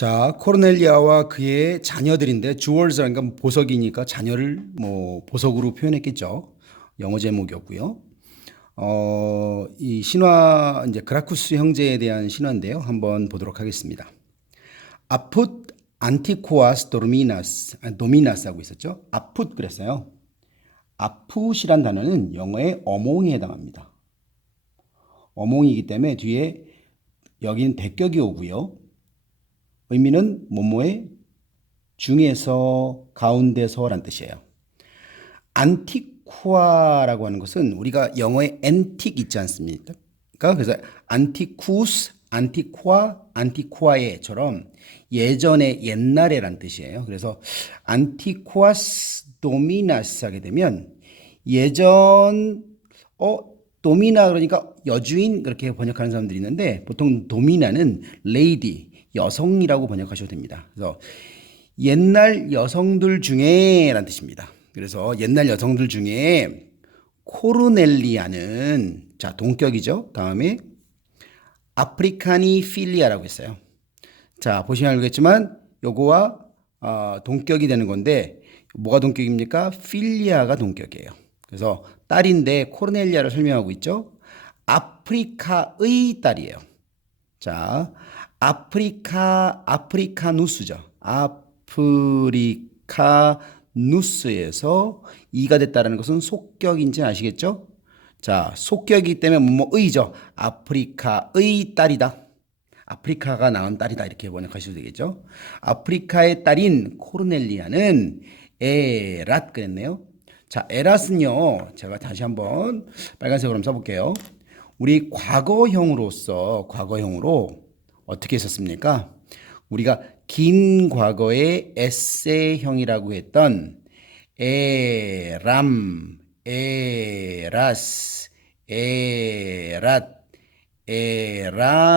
자, 코르넬리아와 그의 자녀들인데 주얼즈라니까 보석이니까 자녀를 뭐 보석으로 표현했겠죠. 영어 제목이었고요. 어, 이 신화 이제 그라쿠스 형제에 대한 신화인데요. 한번 보도록 하겠습니다. 아풋 안티코아스 도미나스 아, 도미나스 하고 있었죠. 아풋 그랬어요. 아풋이란 단어는 영어의 어몽에 해당합니다. 어몽이기 때문에 뒤에 여기는 대격이 오고요. 의미는 뭐뭐의 중에서 가운데서란 뜻이에요. 안티쿠아라고 하는 것은 우리가 영어의 앤틱 있지 않습니까? 그래서 안티쿠스, 안티쿠아, 안티쿠아에처럼 예전에 옛날에란 뜻이에요. 그래서 안티쿠아스 도미나스 하게 되면 예전 어 도미나 그러니까 여주인 그렇게 번역하는 사람들이 있는데 보통 도미나는 레이디 여성이라고 번역하셔도 됩니다. 그래서 옛날 여성들 중에라는 뜻입니다. 그래서 옛날 여성들 중에 코르넬리아는 자 동격이죠. 다음에 아프리카니 필리아라고 했어요. 자 보시면 알겠지만 요거와 어, 동격이 되는 건데 뭐가 동격입니까? 필리아가 동격이에요. 그래서 딸인데 코르넬리아를 설명하고 있죠. 아프리카의 딸이에요. 자, 아프리카 아프리카 누스죠. 아프리카 누스에서 이가 됐다는 것은 속격인지 아시겠죠? 자, 속격이기 때문에 뭐 의죠. 아프리카의 딸이다. 아프리카가 낳은 딸이다 이렇게 번역하셔도 되겠죠. 아프리카의 딸인 코르넬리아는 에랏 그랬네요. 자, 에랏은요. 제가 다시 한번 빨간색으로 한번 써볼게요. 우리 과거형으로서 과거형으로 어떻게 했었습니까? 우리가 긴 과거의 에세형이라고 했던 에람, 에라스, 에랏, 에라무스,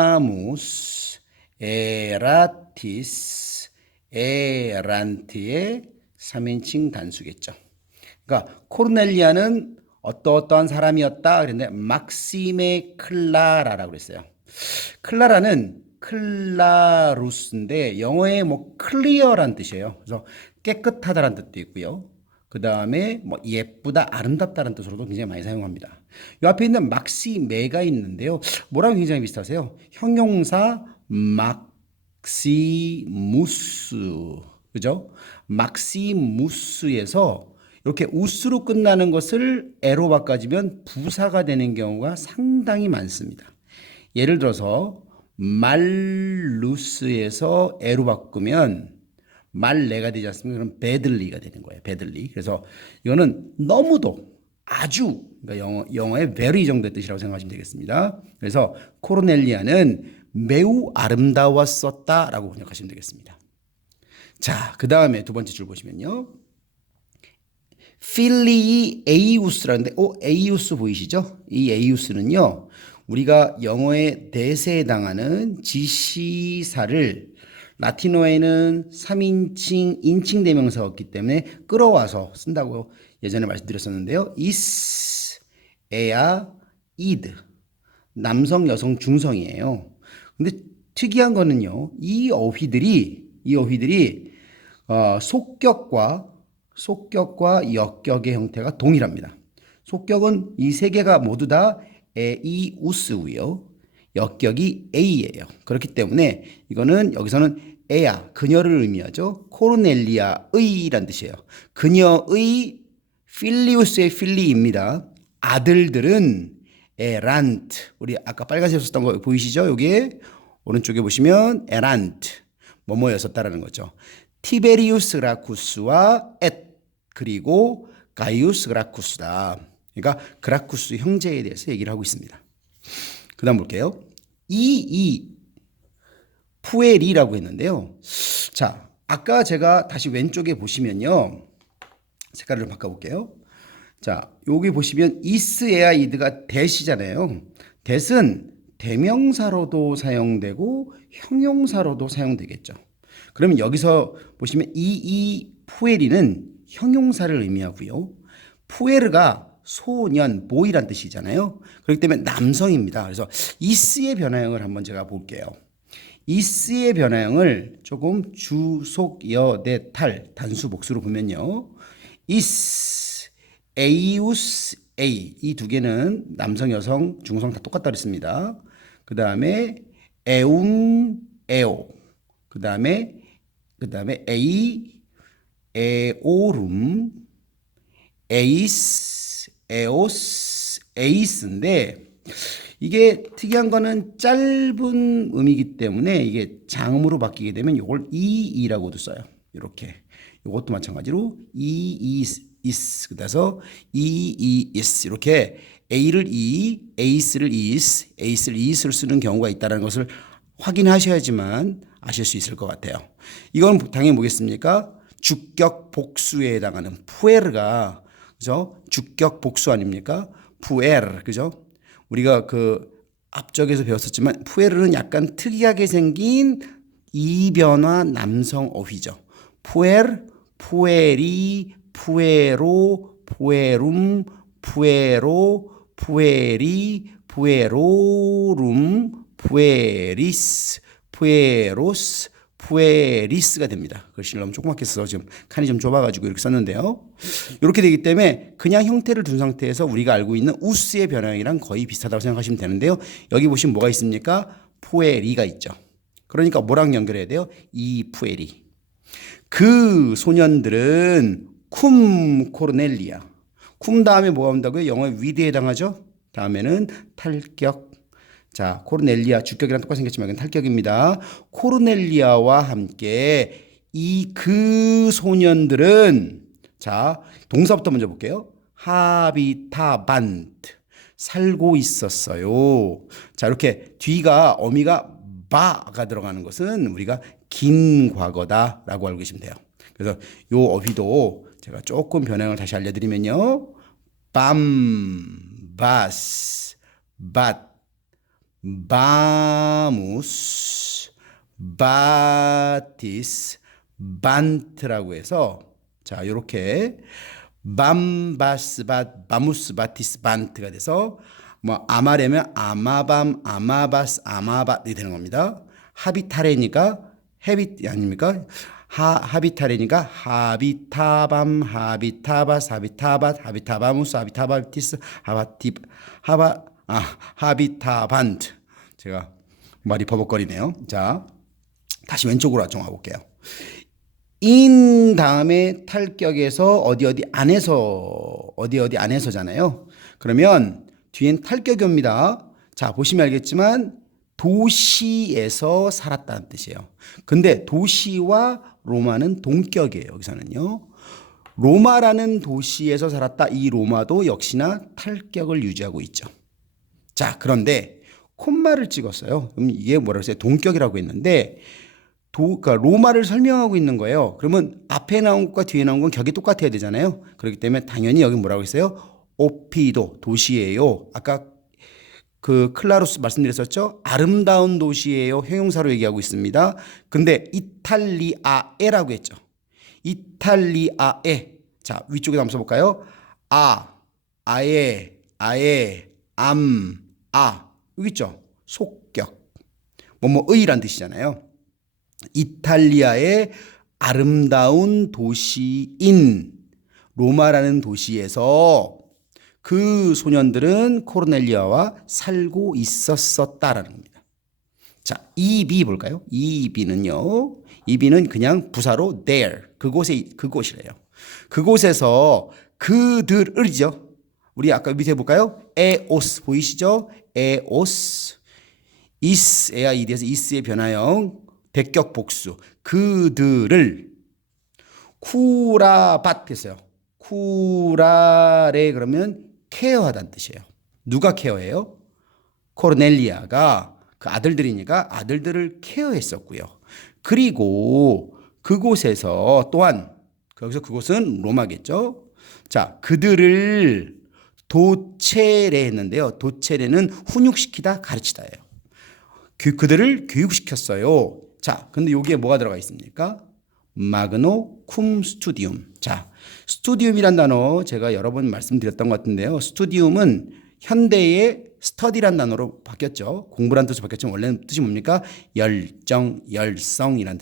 에라티스, 에란트의 3인칭 단수겠죠. 그러니까 코르넬리아는 어떠어떠한 사람이었다 그랬는데 막시메 클라라라고 그랬어요. 클라라는 클라루스인데 영어에 뭐 클리어란 뜻이에요. 그래서 깨끗하다란 뜻도 있고요. 그 다음에 뭐 예쁘다, 아름답다는 뜻으로도 굉장히 많이 사용합니다. 이 앞에 있는 막시메가 있는데요. 뭐랑 굉장히 비슷하세요? 형용사 막시무스. 그죠? 막시무스에서 이렇게 우스로 끝나는 것을 에로 바꿔주면 부사가 되는 경우가 상당히 많습니다. 예를 들어서 말루스에서 에로 바꾸면 말레가 되지 않습니까? 그럼 베들리가 되는 거예요. 베들리. 그래서 이거는 너무도 아주 그러니까 영어, 영어의 very 정도의 뜻이라고 생각하시면 되겠습니다. 그래서 코르넬리아는 매우 아름다웠었다라고 번역하시면 되겠습니다. 자, 그 다음에 두 번째 줄 보시면요. 필리이 에이우스라는데, 오, 에이우스 보이시죠? 이 에이우스는요, 우리가 영어에 대세당하는 지시사를 라틴어에는 3인칭 인칭 대명사가 없기 때문에 끌어와서 쓴다고 예전에 말씀드렸었는데요. is, 에야, id. 남성, 여성, 중성이에요. 근데 특이한 거는요. 이 어휘들이 이 어휘들이 어, 속격과 속격과 역격의 형태가 동일합니다. 속격은 이 세 개가 모두 다 에이 우스고요. 역격이 A예요. 그렇기 때문에 이거는 여기서는 에야 그녀를 의미하죠. 코르넬리아의란 뜻이에요. 그녀의 필리우스의 필리입니다. 아들들은 에란트 우리 아까 빨간색 썼던 거 보이시죠? 여기에 오른쪽에 보시면 에란트 뭐뭐였었다라는 거죠. 티베리우스 그라쿠스와 엣 그리고 가이우스 그라쿠스다. 그러니까 그라쿠스 형제에 대해서 얘기를 하고 있습니다. 그 다음 볼게요. 이, 이, 푸에리라고 했는데요. 자, 아까 제가 다시 왼쪽에 보시면요. 색깔을 좀 바꿔볼게요. 자, 여기 보시면 이스에아이드가 대시잖아요. 대은 대명사로도 사용되고 형용사로도 사용되겠죠. 그러면 여기서 보시면 이, 이 푸에리는 형용사를 의미하고요. 푸에르가 소년, 보이란 뜻이잖아요. 그렇기 때문에 남성입니다. 그래서 이스의 변화형을 한번 제가 볼게요. 이스의 변화형을 조금 주속 여대 탈 단수 복수로 보면요. 이스, 에이우스, 에이 이 두 개는 남성, 여성, 중성 다 똑같다 그랬습니다. 그 다음에 에움, 에오. 그 다음에 그 다음에 에이, 에오룸, 에이스, 에오스, 에이스인데 이게 특이한 거는 짧은 음이기 때문에 이게 장음으로 바뀌게 되면 이걸 이이라고도 써요. 이렇게. 이것도 마찬가지로 이, 이, is. 그래서 이, 이, is. 이렇게 A를 이, 에이스를 is, 에이스를 is를 쓰는 경우가 있다는 것을 확인하셔야지만 아실 수 있을 것 같아요. 이건 당연히 뭐겠습니까? 주격 복수에 해당하는 푸에르가 그죠? 주격 복수 아닙니까? 푸에르 그죠? 우리가 그 앞쪽에서 배웠었지만 푸에르는 약간 특이하게 생긴 이변화 남성 어휘죠. 푸에르, 푸에리, 푸에로, 푸에룸, 푸에로, 푸에리, 푸에로룸, 푸에리스, 푸에로스, 푸에리스가 됩니다. 글씨를 너무 조그맣게 써서 지금 칸이 좀 좁아가지고 이렇게 썼는데요. 이렇게 되기 때문에 그냥 형태를 둔 상태에서 우리가 알고 있는 우스의 변형이랑 거의 비슷하다고 생각하시면 되는데요. 여기 보시면 뭐가 있습니까? 푸에리가 있죠. 그러니까 뭐랑 연결해야 돼요? 이 푸에리. 그 소년들은 쿰 코르넬리아. 쿰 다음에 뭐가 온다고요? 영어의 위드에 해당하죠? 다음에는 탈격. 자, 코르넬리아 주격이랑 똑같이 생겼지만 이건 탈격입니다. 코르넬리아와 함께 이 그 소년들은 자, 동사부터 먼저 볼게요. 하비타반트 살고 있었어요. 자, 이렇게 뒤가 어미가 바가 들어가는 것은 우리가 긴 과거다라고 알고 계시면 돼요. 그래서 요 어휘도 제가 조금 변형을 다시 알려드리면요. 빰, 바스, 밭, 바무스, 바티스, 반트라고 해서 자 이렇게 밤바스밭, 바무스, 바티스, 반트가 돼서 뭐 아마려면 아마밤, 아마바스, 아마밭이 되는 겁니다. 하비타레니까 헤비 아닙니까? 하, 하비타레니까 하비타밤, 하비타바스, 하비타밭, 하비타바무스, 하비타바티스, 하바티, 하바, 아, 하비타반트. 제가 말이 버벅거리네요. 자, 다시 왼쪽으로 정화 볼게요. 인 다음에 탈격에서 어디 어디 안에서 어디 어디 안에서잖아요. 그러면 뒤엔 탈격이 옵니다. 자, 보시면 알겠지만 도시에서 살았다는 뜻이에요. 근데 도시와 로마는 동격이에요. 여기서는요. 로마라는 도시에서 살았다. 이 로마도 역시나 탈격을 유지하고 있죠. 자, 그런데 콤마를 찍었어요. 그럼 이게 뭐라고 했어요? 동격이라고 했는데 도, 그러니까 로마를 설명하고 있는 거예요. 그러면 앞에 나온 것과 뒤에 나온 건 격이 똑같아야 되잖아요. 그렇기 때문에 당연히 여기 뭐라고 했어요? 오피도 도시예요. 아까 그 클라로스 말씀드렸었죠? 아름다운 도시예요. 형용사로 얘기하고 있습니다. 근데 이탈리아에라고 했죠. 이탈리아에. 자, 위쪽에 한번 써 볼까요? 아, 아예, 아예, 암, 아. 여기 있죠? 속격. 뭐뭐의란 뜻이잖아요. 이탈리아의 아름다운 도시인 로마라는 도시에서 그 소년들은 코르넬리아와 살고 있었었다라는 겁니다. 자, 이비 볼까요? 이비는요. 이비는 그냥 부사로 there 그곳에 그곳이래요. 그곳에서 그들을이죠. 우리 아까 밑에 볼까요? 에오스 보이시죠? 에오스 이스 에야 이디에서 이스의 변화형 대격 복수 그들을 쿠라밭 했어요. 쿠라레 그러면 케어하다는 뜻이에요. 누가 케어해요? 코르넬리아가 그 아들들이니까 아들들을 케어했었고요. 그리고 그곳에서 또한 거기서 그곳은 로마겠죠. 자, 그들을 도체레 했는데요. 도체레는 훈육시키다, 가르치다예요. 그, 그들을 교육시켰어요. 자, 근데 여기에 뭐가 들어가 있습니까? 마그노 쿰 스투디움. 자, 스투디움이란 단어 제가 여러 번 말씀드렸던 것 같은데요. 스투디움은 현대의 study란 단어로 바뀌었죠. 공부란 뜻으로 바뀌었지만 원래는 뜻이 뭡니까? 열정, 열성이라는